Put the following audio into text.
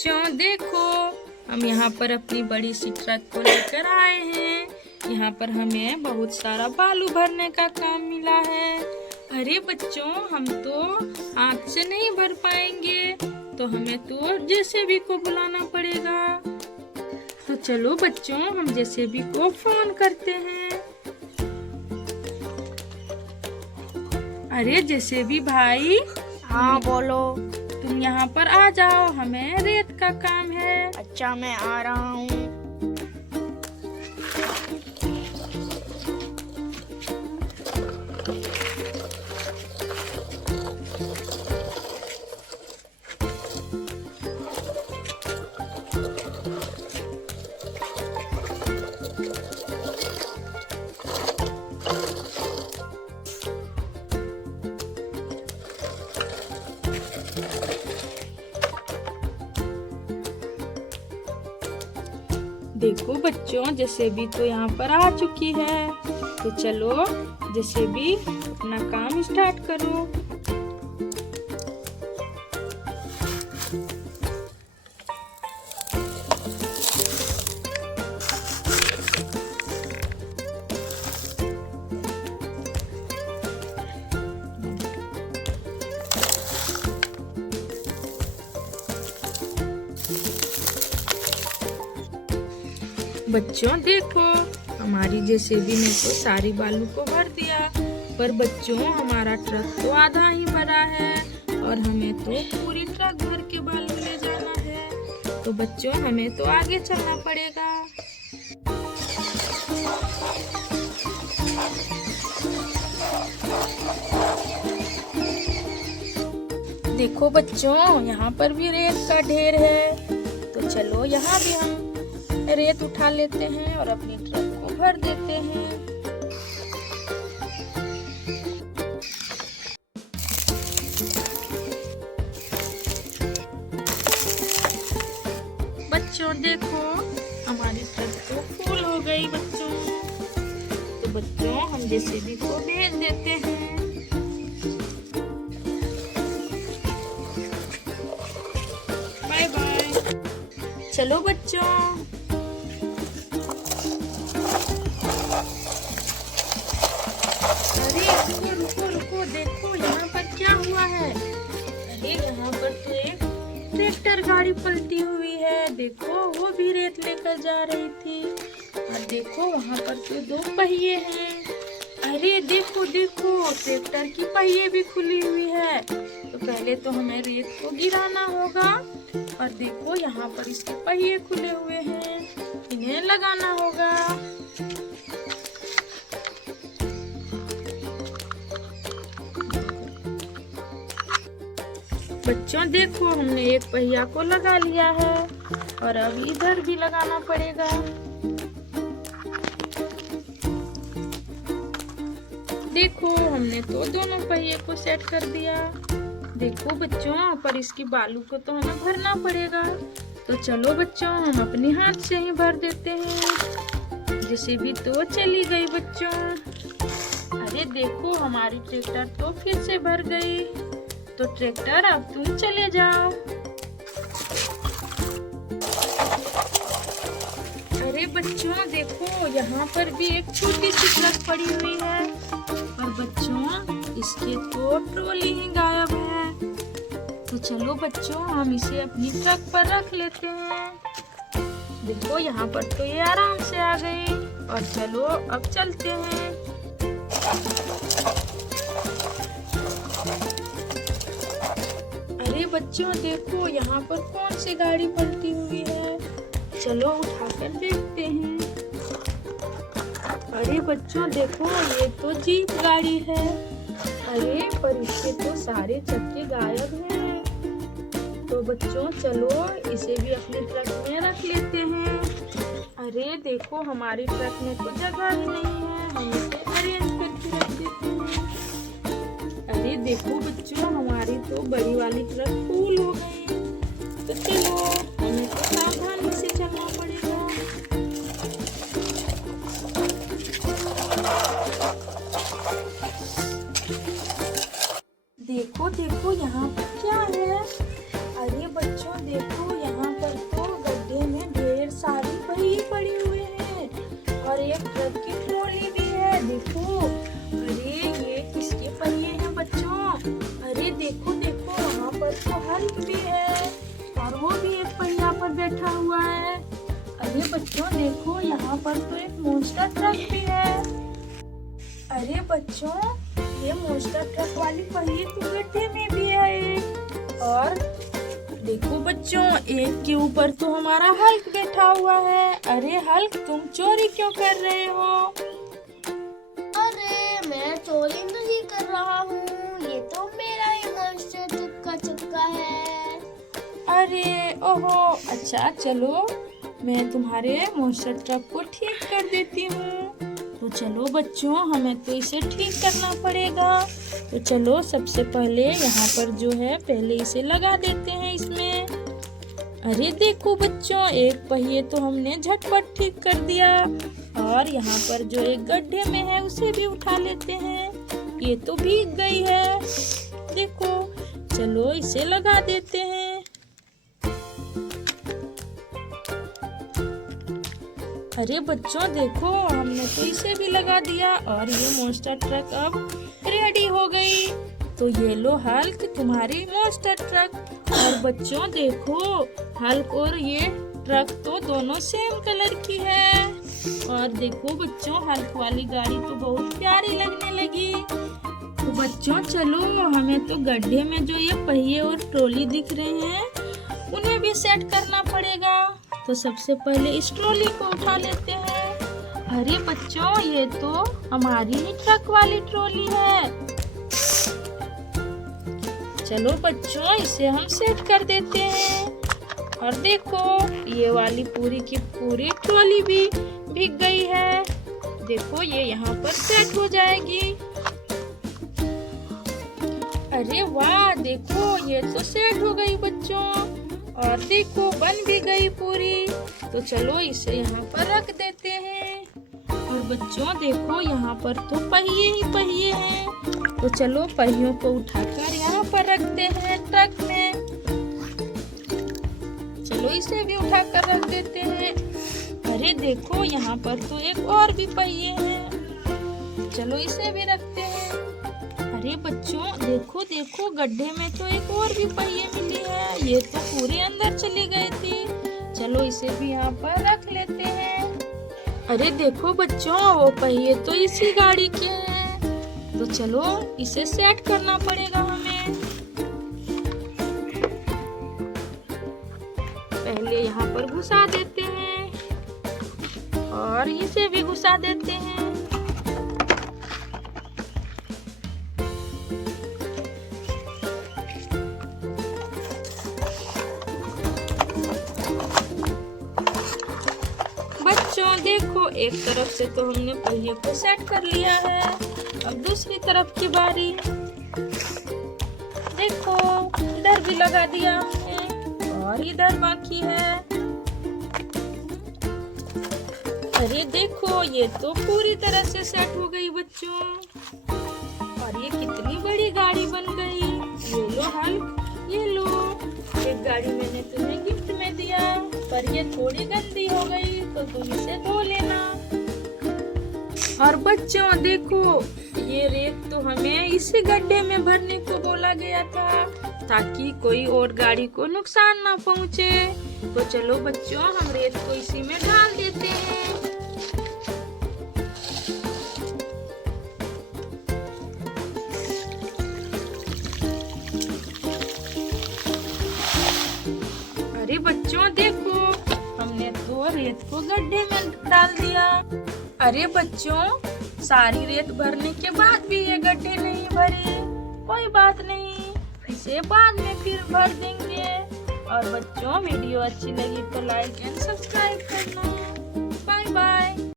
बच्चों देखो, हम यहाँ पर अपनी बड़ी सी ट्रक को लेकर आए हैं। यहाँ पर हमें बहुत सारा बालू भरने का काम मिला है। अरे बच्चों, हम तो हाथ से नहीं भर पाएंगे, तो हमें तो जेसीबी को बुलाना पड़ेगा। तो चलो बच्चों, हम जेसीबी को फोन करते हैं। अरे जेसीबी भाई। हाँ बोलो। तुम यहाँ पर आ जाओ, हमें रेत का काम है। अच्छा, मैं आ रहा हूँ। देखो बच्चों, जेसीबी तो यहाँ पर आ चुकी है। तो चलो जेसीबी अपना काम स्टार्ट करो। बच्चों देखो, हमारी जेसीबी ने तो सारी बालू को भर दिया, पर बच्चों हमारा ट्रक तो आधा ही भरा है और हमें तो पूरी ट्रक भर के बालू ले जाना है। तो बच्चों हमें तो आगे चलना पड़ेगा। देखो बच्चों, यहाँ पर भी रेत का ढेर है। तो चलो यहाँ भी हम रेत उठा लेते हैं और अपनी ट्रक को भर देते हैं। बच्चों देखो, हमारी ट्रक तो फुल हो गई बच्चों। तो बच्चों हम जेसीबी को भेज देते हैं। Bye bye. चलो बच्चों। अरे रुको रुको, देखो यहाँ पर क्या हुआ है। अरे यहाँ पर तो एक ट्रैक्टर गाड़ी पलटी हुई है। देखो, वो भी रेत लेकर जा रही थी। और देखो वहाँ पर तो 2 पहिए हैं। अरे देखो देखो, ट्रैक्टर की पहिए भी खुली हुई है। तो पहले तो हमें रेत को गिराना होगा। और देखो यहाँ पर इसके पहिए खुले हुए हैं, इन्हें लगाना होगा। बच्चों देखो, हमने एक पहिया को लगा लिया है और अब इधर भी लगाना पड़ेगा। देखो, हमने तो दोनों पहिए को सेट कर दिया। देखो बच्चों, पर इसकी बालू को तो हमें भरना पड़ेगा। तो चलो बच्चों, हम अपने हाथ से ही भर देते हैं। जेसीबी तो चली गई बच्चों। अरे देखो, हमारी ट्रैक्टर तो फिर से भर गई। तो ट्रैक्टर अब तुम चले जाओ। अरे बच्चों देखो, यहाँ पर भी एक छोटी सी ट्रक पड़ी हुई है। और बच्चों इसके तो ट्रॉली ही गायब है। तो चलो बच्चों, हम इसे अपनी ट्रक पर रख लेते हैं। देखो यहाँ पर तो ये आराम से आ गई। और चलो अब चलते हैं। अरे बच्चों देखो, यहाँ पर कौन सी गाड़ी पलटी हुई है। चलो उठाकर देखते हैं। अरे बच्चों देखो, ये तो जीप गाड़ी है। अरे पर इसके तो सारे चक्के गायब हैं। तो बच्चों चलो इसे भी अपने ट्रक में रख लेते हैं। अरे देखो, हमारी ट्रक में तो जगह ही नहीं है, हम इसे अरेंज करके रख देते हैं। अरे देखो बच्चों, हमारी तो बड़ी वाली ट्रक फुल हो गई। तो चलो, हमें तो सावधानी से चलना पड़ेगा। देखो देखो, यहाँ पर क्या है। अरे बच्चों देखो, यहाँ अरे बच्चों देखो, यहाँ पर तो एक मॉन्स्टर ट्रक भी है। अरे बच्चों, ये मॉन्स्टर ट्रक वाली पहिए तो गड्ढे में भी है एक। और देखो बच्चों, एक के ऊपर तो हमारा हल्क बैठा हुआ है। अरे हल्क, तुम चोरी क्यों कर रहे हो? अरे मैं चोरी नहीं कर रहा हूँ, ये तो मेरा ही मॉन्स्टर ट्रक का चक्का है। अरे ओहो, अच्छा चलो मैं तुम्हारे मॉन्स्टर ट्रक को ठीक कर देती हूँ। तो चलो बच्चों, हमें तो इसे ठीक करना पड़ेगा। तो चलो सबसे पहले यहाँ पर जो है पहले इसे लगा देते हैं इसमें। अरे देखो बच्चों, एक पहिए तो हमने झटपट ठीक कर दिया। और यहाँ पर जो एक गड्ढे में है उसे भी उठा लेते हैं। ये तो भीग गई है, देखो। चलो इसे लगा देते हैं। अरे बच्चों देखो, हमने तो इसे भी लगा दिया और ये मॉन्स्टर ट्रक अब रेडी हो गई। तो ये लो हल्क, तुम्हारी मॉन्स्टर ट्रक। और बच्चों देखो, हल्क और ये ट्रक तो दोनों सेम कलर की है। और देखो बच्चों, हल्क वाली गाड़ी तो बहुत प्यारी लगने लगी। तो बच्चों चलो, हमें तो गड्ढे में जो ये पहिए और ट्रॉली दिख रहे हैं उन्हें भी सेट करना पड़ेगा। तो सबसे पहले इस ट्रॉली को उठा लेते हैं। अरे बच्चों, ये तो हमारी ही ट्रक वाली ट्रॉली है। चलो बच्चों, इसे हम सेट कर देते हैं। और देखो, ये वाली पूरी की पूरी ट्रॉली भी भीग गई है। देखो, ये यहाँ पर सेट हो जाएगी। अरे वाह, देखो ये तो सेट हो गई बच्चों। और देखो, बन भी गई पूरी। तो चलो इसे यहाँ पर रख देते हैं। और बच्चों देखो, यहाँ पर तो पहिए ही पहिए हैं। तो चलो पहियों को उठाकर यहाँ पर रखते हैं ट्रक में। चलो इसे भी उठाकर रख देते हैं। अरे देखो, यहाँ पर तो एक और भी पहिए हैं। चलो इसे भी रखते हैं। अरे बच्चों देखो देखो, गड्ढे में तो एक और भी पहिए मिली है। ये तो पूरे अंदर चली गई थी। चलो इसे भी यहाँ पर रख लेते हैं। अरे देखो बच्चों, वो पहिए तो इसी गाड़ी के हैं। तो चलो इसे सेट करना पड़ेगा हमें। पहले यहाँ पर घुसा देते हैं और इसे भी घुसा देते हैं। बच्चों देखो, एक तरफ से तो हमने पहिए को सेट कर लिया है। अब दूसरी तरफ की बारी। देखो, इधर भी लगा दिया हमने और इधर बाकी है। अरे देखो, ये तो पूरी तरह से सेट हो गई बच्चों। और ये कितनी बड़ी गाड़ी बन गई। ये लो हल्क, ये लो। एक गाड़ी मैंने तुम्हें गिफ्ट में दिया, पर ये थोड़ी गंदी हो गई, तो तुम इसे धो लेना। और बच्चों देखो, ये रेत तो हमें इसी गड्ढे में भरने को बोला गया था, ताकि कोई और गाड़ी को नुकसान ना पहुंचे। तो चलो बच्चों, हम रेत को इसी में डाल देते हैं। अरे बच्चों देखो, हमने तो रेत को गड्ढे में डाल दिया। अरे बच्चों, सारी रेत भरने के बाद भी ये गड्ढे नहीं भरे। कोई बात नहीं, इसे बाद में फिर भर देंगे। और बच्चों, वीडियो अच्छी लगी तो लाइक एंड सब्सक्राइब करना। Bye bye.